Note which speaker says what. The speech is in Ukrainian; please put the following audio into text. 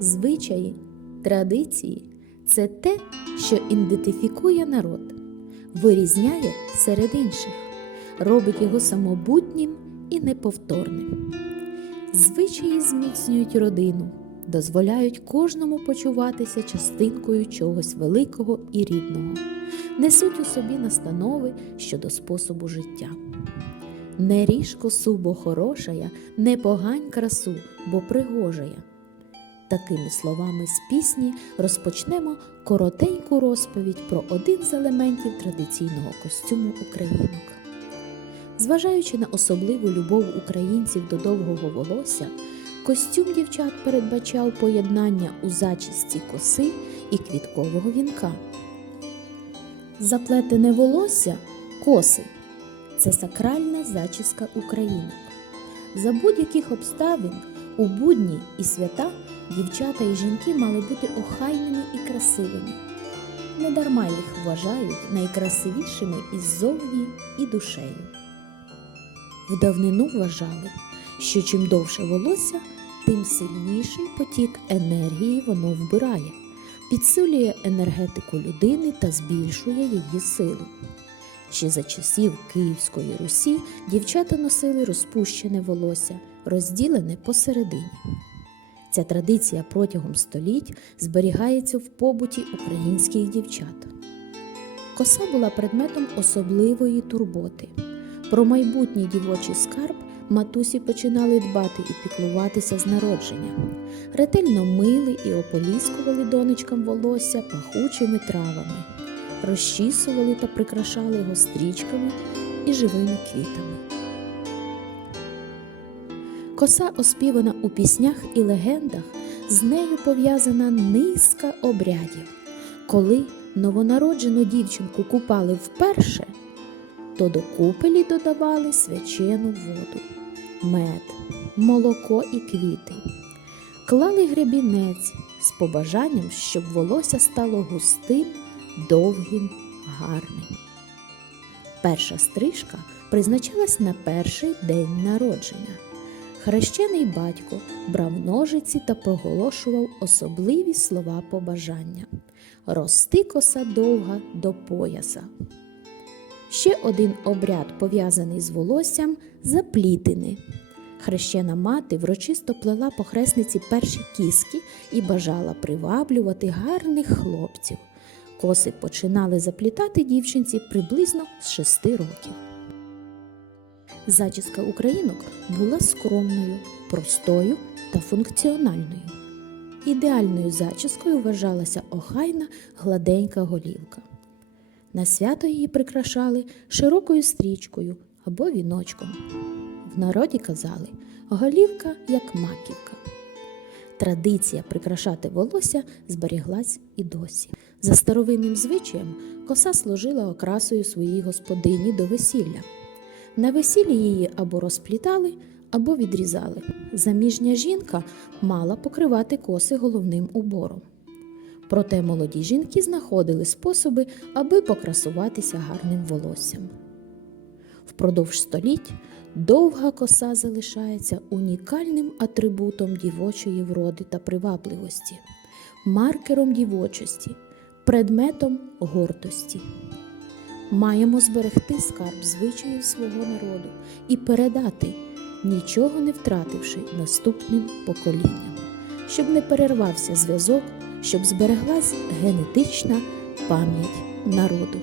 Speaker 1: Звичаї, традиції це те, що ідентифікує народ, вирізняє серед інших, робить його самобутнім і неповторним. Звичаї зміцнюють родину, дозволяють кожному почуватися частинкою чогось великого і рідного, несуть у собі настанови щодо способу життя. Не ріж косу, бо хорошая, не погань красу, бо пригожая. Такими словами з пісні розпочнемо коротеньку розповідь про один з елементів традиційного костюму українок. Зважаючи на особливу любов українців до довгого волосся, костюм дівчат передбачав поєднання у зачісті коси і квіткового вінка. Заплетене волосся коси це сакральна зачіска українок. За будь-яких обставин у будні і свята дівчата і жінки мали бути охайними і красивими. Недарма їх вважають найкрасивішими іззовні і душею. В давнину вважали, що чим довше волосся, тим сильніший потік енергії воно вбирає, підсилює енергетику людини та збільшує її силу. Ще за часів Київської Русі дівчата носили розпущене волосся, розділене посередині. Ця традиція протягом століть зберігається в побуті українських дівчат. Коса була предметом особливої турботи. Про майбутній дівочий скарб матусі починали дбати і піклуватися з народження. Ретельно мили і ополіскували донечкам волосся пахучими травами, розчісували та прикрашали його стрічками і живими квітами. Коса, оспівана у піснях і легендах, з нею пов'язана низка обрядів. Коли новонароджену дівчинку купали вперше, то до купелі додавали свячену воду, мед, молоко і квіти. Клали гребінець з побажанням, щоб волосся стало густим, довгим, гарним. Перша стрижка призначалась на перший день народження. Хрещений батько брав ножиці та проголошував особливі слова побажання. Рости коса довга до пояса. Ще один обряд, пов'язаний з волоссям, заплітини. Хрещена мати врочисто плела по хресниці перші кіски і бажала приваблювати гарних хлопців. Коси починали заплітати дівчинці приблизно з шести років. Зачіска українок була скромною, простою та функціональною. Ідеальною зачіскою вважалася охайна гладенька голівка. На свято її прикрашали широкою стрічкою або віночком. В народі казали голівка як маківка. Традиція прикрашати волосся зберіглась і досі. За старовинним звичаєм коса служила окрасою своїй господині до весілля. На весіллі її або розплітали, або відрізали. Заміжня жінка мала покривати коси головним убором. Проте молоді жінки знаходили способи, аби покрасуватися гарним волоссям. Впродовж століть довга коса залишається унікальним атрибутом дівочої вроди та привабливості, маркером дівочості, предметом гордості. Маємо зберегти скарб звичаїв свого народу і передати, нічого не втративши наступним поколінням, щоб не перервався зв'язок, щоб збереглась генетична пам'ять народу.